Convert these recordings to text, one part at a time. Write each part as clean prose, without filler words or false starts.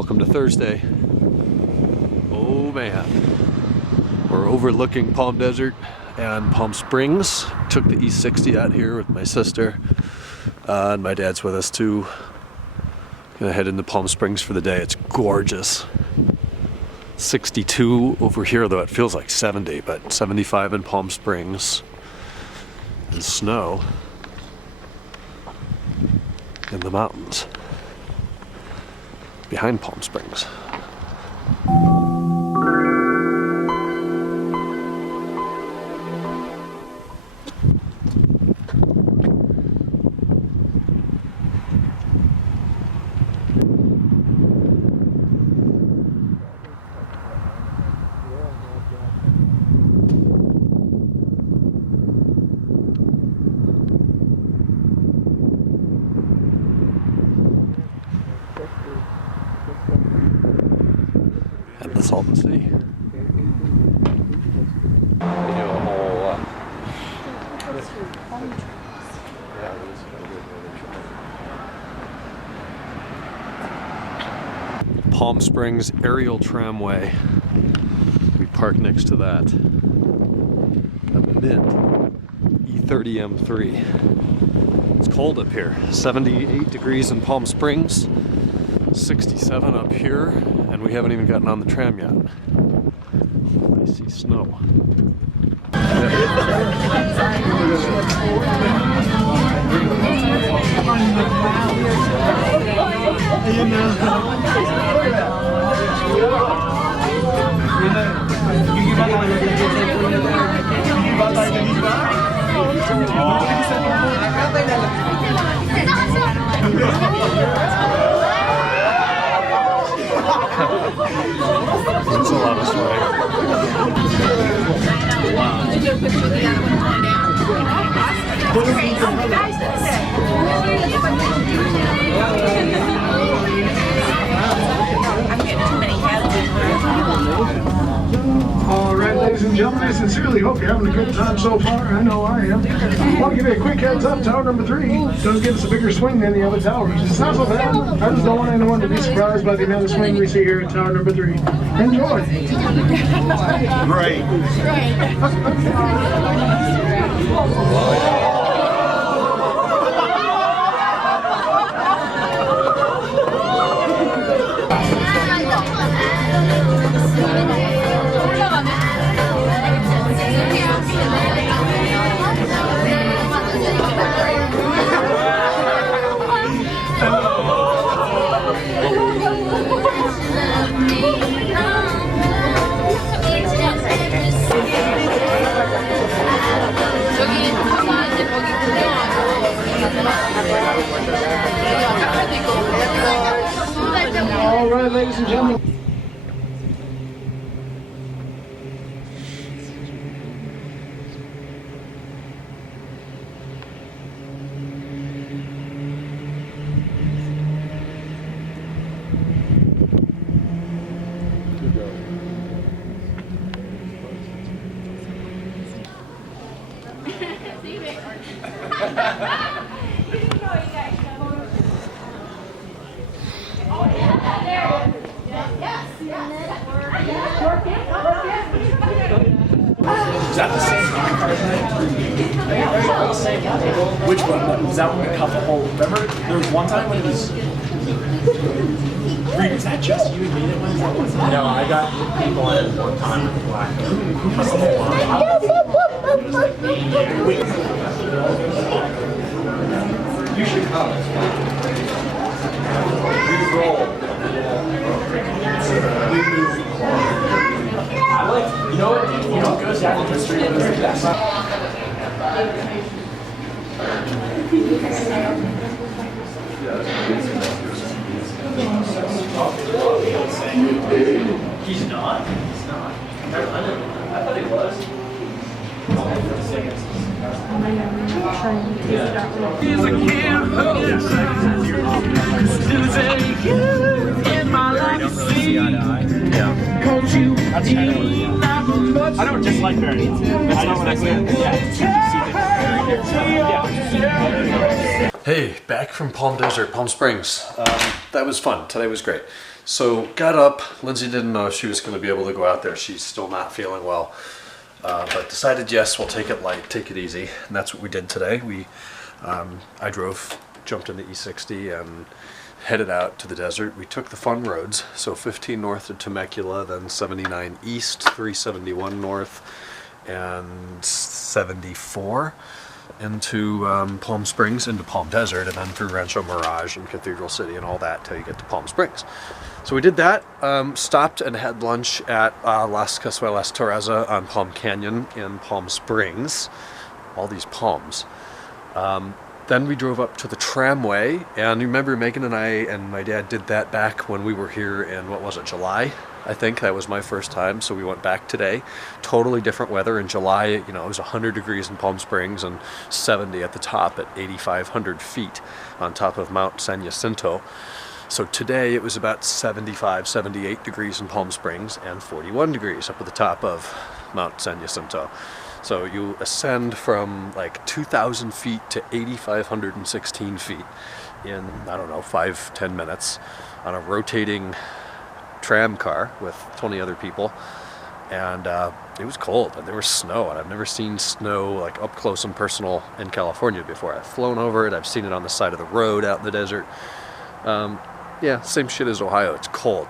Welcome to Thursday. Oh man. We're overlooking Palm Desert and Palm Springs. Took the East 60 out here with my sister. And my dad's with us too. Gonna head into Palm Springs for the day. It's gorgeous. 62 over here though, it feels like 70, but 75 in Palm Springs. And snow in the mountains behind Palm Springs. And the Salton Sea. They do a whole Palm Springs aerial tramway. We park next to that. A mint E30 M3. It's cold up here. 78 degrees in Palm Springs, 67 up here, and we haven't even gotten on the tram yet. I see snow. It's a lot of swag. All right, ladies and gentlemen, I sincerely hope you're having a good time so far. I know I am. I want to give you a quick heads up. Tower number 3 does give us a bigger swing than the other towers. It's not so bad. I just don't want anyone to be surprised by the amount of swing we see here at Tower number 3. Enjoy. Great. All right, ladies and gentlemen. Is that the same Which one? Was that when we cut the whole? Remember, there was one time when it was. Was that just you and me that went? No, I got people in one time with the black. Wait. You should come. We roll. You know what? You know what goes down in history as the best. He's not? He's not. I thought he was. Here's a can in my life, you see. I don't dislike Barry. I don't like it. Yeah. Hey, back from Palm Desert, Palm Springs. That was fun. Today was great. So got up. Lindsay didn't know if she was going to be able to go out there. She's still not feeling well. But decided, yes, we'll take it light, take it easy. And that's what we did today. I jumped into E60 and headed out to the desert. We took the fun roads. So 15 north to Temecula, then 79 east, 371 north, and 74 into Palm Springs, into Palm Desert, and then through Rancho Mirage and Cathedral City and all that till you get to Palm Springs. So we did that, stopped and had lunch at Las Casuelas Terraza on Palm Canyon in Palm Springs. All these palms. Then we drove up to the tramway, and you remember Megan and I and my dad did that back when we were here in, what was it, July? I think that was my first time, so we went back today. Totally different weather. In July, it was 100 degrees in Palm Springs and 70 at the top at 8,500 feet on top of Mount San Jacinto. So today it was about 75, 78 degrees in Palm Springs and 41 degrees up at the top of Mount San Jacinto. So you ascend from like 2,000 feet to 8,516 feet in, I don't know, 5-10 minutes on a rotating tram car with 20 other people. And it was cold, and there was snow, and I've never seen snow like up close and personal in California before. I've flown over it, I've seen it on the side of the road out in the desert. Yeah, same shit as Ohio, it's cold.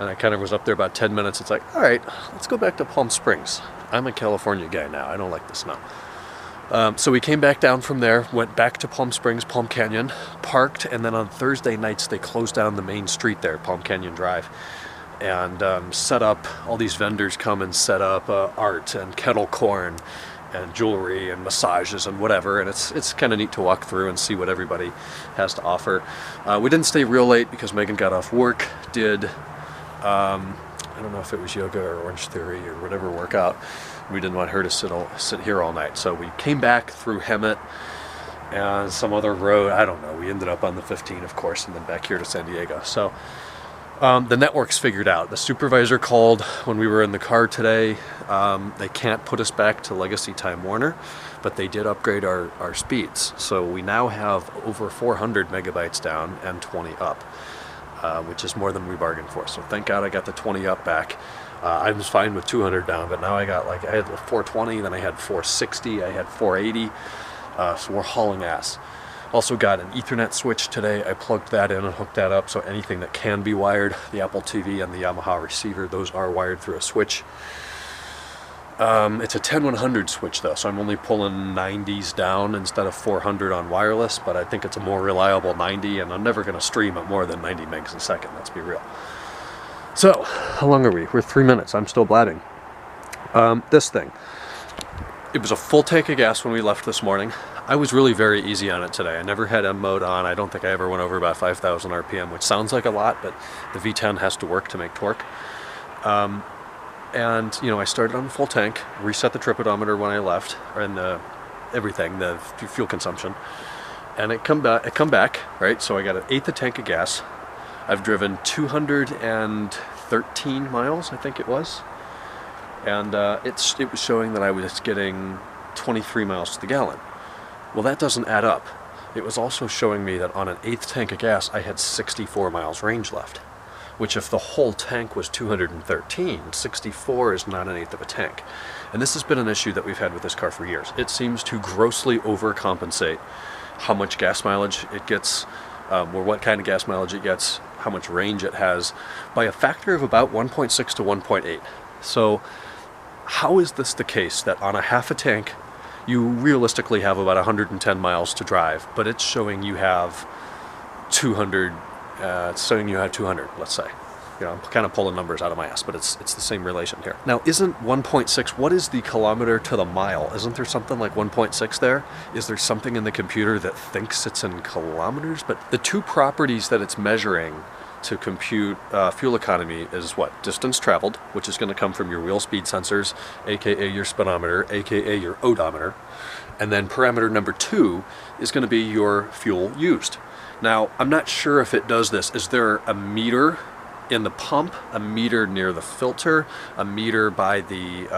And I kind of was up there about 10 minutes. It's like, all right, let's go back to Palm Springs. I'm a California guy now. I don't like the snow. So we came back down from there, went back to Palm Springs, Palm Canyon, parked, and then on Thursday nights they closed down the main street there, Palm Canyon Drive, and set up, all these vendors come and set up art and kettle corn and jewelry and massages and whatever, and it's kind of neat to walk through and see what everybody has to offer. We didn't stay real late because Megan got off work, did I don't know if it was yoga or Orange Theory or whatever workout. We didn't want her to sit here all night. So we came back through Hemet and some other road. I don't know. We ended up on the 15, of course, and then back here to San Diego. So the network's figured out. The supervisor called when we were in the car today. They can't put us back to Legacy Time Warner, but they did upgrade our speeds. So we now have over 400 megabytes down and 20 up. Which is more than we bargained for. So thank God I got the 20 up back. I was fine with 200 down, but now I had 420, then I had 460, I had 480, so we're hauling ass. Also got an Ethernet switch today. I plugged that in and hooked that up, so anything that can be wired, the Apple TV and the Yamaha receiver, those are wired through a switch. It's a 10100 switch though, so I'm only pulling 90s down instead of 400 on wireless, but I think it's a more reliable 90, and I'm never going to stream at more than 90 megs a second, let's be real. So, how long are we? We're 3 minutes. I'm still blabbing. This thing. It was a full tank of gas when we left this morning. I was really very easy on it today. I never had M mode on. I don't think I ever went over about 5,000 RPM, which sounds like a lot, but the V10 has to work to make torque. And, I started on full tank, reset the trip odometer when I left, and everything, the fuel consumption. And it come back, right? So I got an eighth a tank of gas. I've driven 213 miles, I think it was. And it was showing that I was getting 23 miles to the gallon. Well, that doesn't add up. It was also showing me that on an eighth tank of gas, I had 64 miles range left. Which if the whole tank was 213, 64 is not an eighth of a tank. And this has been an issue that we've had with this car for years. It seems to grossly overcompensate how much gas mileage it gets, or what kind of gas mileage it gets, how much range it has, by a factor of about 1.6 to 1.8. So how is this the case that on a half a tank, you realistically have about 110 miles to drive, but it's showing you have 200, it's showing you have 200, let's say. I'm kind of pulling numbers out of my ass, but it's the same relation here. Now, isn't 1.6, what is the kilometer to the mile? Isn't there something like 1.6 there? Is there something in the computer that thinks it's in kilometers? But the two properties that it's measuring to compute fuel economy is what? Distance traveled, which is going to come from your wheel speed sensors, aka your speedometer, aka your odometer. And then parameter number 2 is going to be your fuel used. Now, I'm not sure if it does this. Is there a meter in the pump, a meter near the filter, a meter by the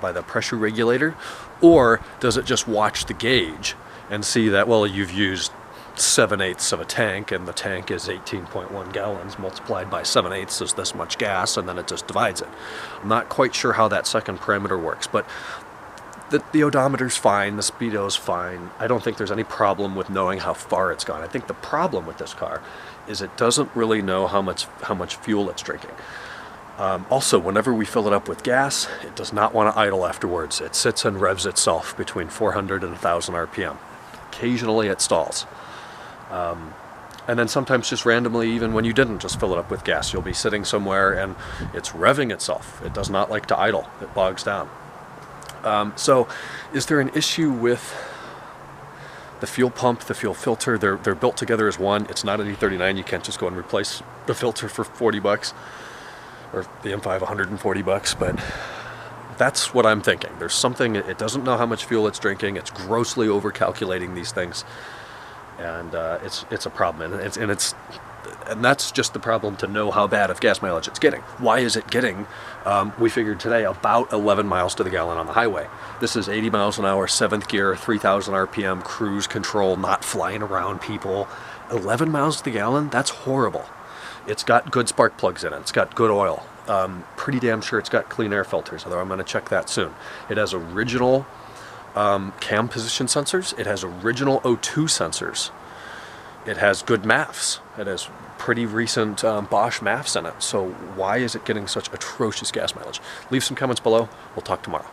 by the pressure regulator, or does it just watch the gauge and see that, well, you've used 7/8 of a tank, and the tank is 18.1 gallons, multiplied by 7/8 is this much gas, and then it just divides it. I'm not quite sure how that second parameter works, but the odometer's fine, the speedo's fine. I don't think there's any problem with knowing how far it's gone. I think the problem with this car is it doesn't really know how much fuel it's drinking. Also, whenever we fill it up with gas, it does not want to idle afterwards. It sits and revs itself between 400 and 1,000 RPM. Occasionally it stalls. And then sometimes just randomly, even when you didn't just fill it up with gas, you'll be sitting somewhere and it's revving itself. It does not like to idle. It bogs down. So is there an issue with the fuel pump, the fuel filter? They're built together as one. It's not an E39. You can't just go and replace the filter for 40 bucks or the M5 140 bucks, but that's what I'm thinking. There's something, it doesn't know how much fuel it's drinking. It's grossly over-calculating these things, and it's a problem. And that's just the problem, to know how bad of gas mileage it's getting. Why is it getting, we figured today, about 11 miles to the gallon on the highway? This is 80 miles an hour, 7th gear, 3,000 RPM, cruise control, not flying around people. 11 miles to the gallon? That's horrible. It's got good spark plugs in it. It's got good oil. Pretty damn sure it's got clean air filters, although I'm going to check that soon. It has original cam position sensors. It has original O2 sensors. It has good MAFs. It has pretty recent Bosch MAFs in it. So why is it getting such atrocious gas mileage? Leave some comments below. We'll talk tomorrow.